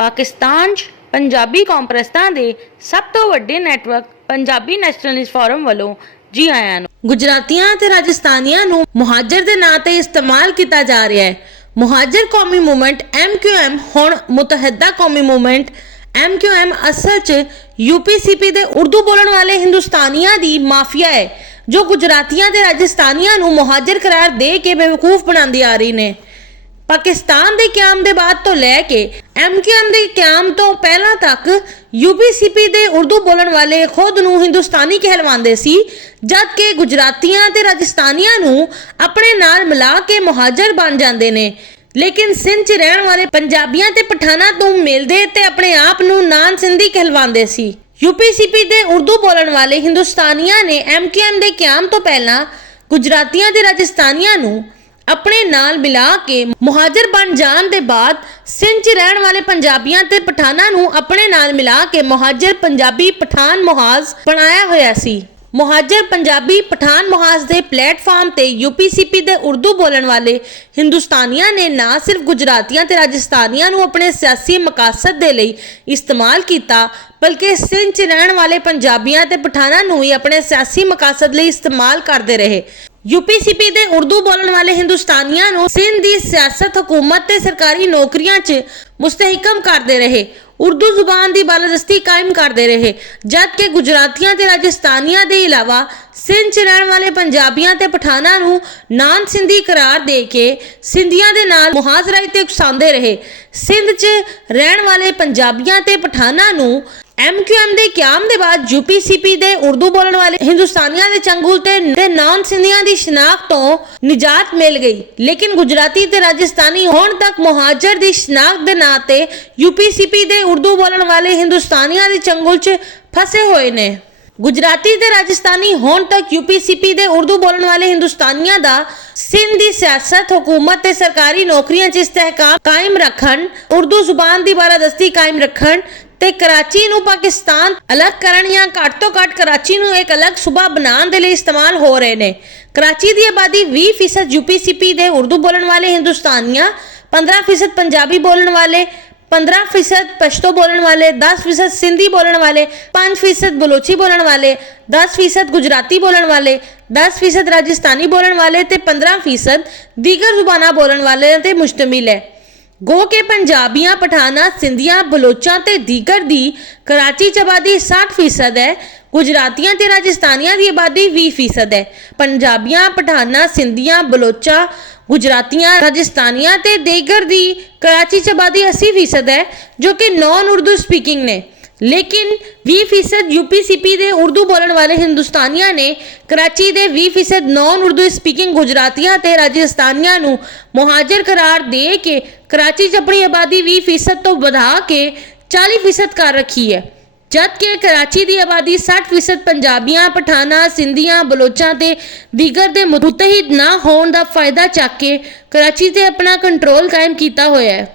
पाकिस्तान 'ਚ पंजाबी कॉन्फ्रेंसां दे सब तो वड्डे नैटवर्क पंजाबी नैशनलिस्ट फोरम वालों जी आयां नूं। गुजरातियां ते राजस्थानियां नूं मुहाजिर दे नां ते इस्तेमाल कीता जा रहा है। मुहाजिर कौमी मूवमेंट MQM हुण मुतहदा कौमी मूवमेंट MQM असल च UPCP दे उर्दू बोलण वाले हिंदुस्तानियां दी माफिया है जो गुजरातियां ते राजस्थानियां नूं मुहाजिर करार दे के बेवकूफ बनांदी आ रही ने। पाकिस्तान के क्याम के बाद तो लैके MQM के क्याम तो पहला तक UPCP के उर्दू बोलण वाले खुद नूं हिंदुस्तानी कहलवांदे सी, जबकि गुजरातियां ते राजस्थानियां नूं अपने नाल मिला के मुहाजिर बन जांदे ने। लेकिन सिंध च रहण वाले पंजाबियां ते पठाना तो मिलदे ते अपने आप नूं नान सिंधी कहलवांदे सी। UPCP के उर्दू बोलण वाले हिंदुस्तानियां ने MQM के क्याम तो पहला गुजरातियां ते राजस्थानियां नूं अपने नाल मिला के मुहाजिर बन जान दे बाद सिंध च रहण वाले पंजाबियां ते पठाना नूं अपने नाल मिला के मुहाजिर पंजाबी पठान मुहाज बनाया होया सी। मुहाजिर पंजाबी पठान मुहाज दे प्लेटफॉर्म ते UPCP दे उर्दू बोलण वाले हिंदुस्तानियां ने ना सिर्फ गुजरातियां ते राजस्थानियां नूं अपने सियासी मकासद दे लई इस्तेमाल कीता, बल्कि सिंध च रहण वाले पंजाबियां ते पठाना नूं भी अपने सियासी मकासद लई इस्तेमाल करदे रहे। UPCP दे उर्दू बोलण वाले हिंदुस्तानियां नूं सिंध दी सियासत हुकूमत ते सरकारी नौकरियां च मुस्तहकम करदे रहे, उर्दू जुबान की बालादस्ती कायम करते रहे, जबकि गुजरातियां ते राजस्थानियां के अलावा सिंध च रहण वाले पंजाबियां ते पठाना नूं नान सिंधी करार दे के सिंधियां दे नाल मुहाजराई ते उकसांदे रहे। सिंध च रहण वाले पंजाबियां ते पठाना नूं MQM के क्याम के बाद UPCP दे उर्दू बोलण वाले हिंदुस्तानियां दे चंगुल ते नॉन सिंधियां दी शनाख्त तो निजात मिल गई, लेकिन गुजराती ते राजस्थानी हुण तक मुहाजिर दी शनाख्त दे नां ते UPCP दे उर्दू बोलण वाले हिंदुस्तानियां दे चंगुल च फसे हुए ने। गुजराती ते राजस्थानी हुण तक UPCP दे उर्दू बोलण वाले हिंदुस्तानियां दा सिंध दी सियासत हुकूमत ते सरकारी नौकरियां च इस्तेहकाम कायम रखण, उर्दू जुबान की बालादस्ती कायम रखण ते कराची नूं पाकिस्तान अलग करन या घट तो घट कराची नूं एक अलग सूबा बनाने दे लई इस्तेमाल हो रहे ने। कराची की आबादी 20% UPCP दे उर्दू बोलण वाले हिंदुस्तानियां, 15% पंजाबी बोलण वाले, 15% पश्तो बोलण वाले, 10% सिंधी बोलण वाले, 5% बलोची बोलण वाले, 10% गुजराती बोलण वाले, 10% राजस्थानी बोलण वाले ते 15% दीगर जुबाना बोलण वाले ते मुश्तमिल है। गो के पंजाबियां, पठाना, सिंधियां, बलोचां ते दीगर दी कराची च आबादी 60% है। गुजरातियां ते राजस्थानियां दी आबादी 20% है। पंजाबियां, पठाना, सिंधियां, बलोचां, गुजरातियां, राजस्थानियां ते दीगर दी कराची च आबादी 80% है, जो कि नॉन उर्दू स्पीकिंग ने। लेकिन 20% UPCP दे उर्दू बोलण वाले हिंदुस्तानियां ने कराची दे 20% नॉन उर्दू स्पीकिंग गुजरातियां ते राजस्थानियां नूं मुहाजिर करार दे के कराची च अपनी आबादी 20% तो बढ़ा के 40% कर रखी है, जबकि कराची की आबादी 60% पंजाबियां, पठाना, सिंधियां, बलोचां ते दीगर दे मुतहिद ना होने का फायदा चक के कराची ते अपना कंट्रोल कायम किया होया है।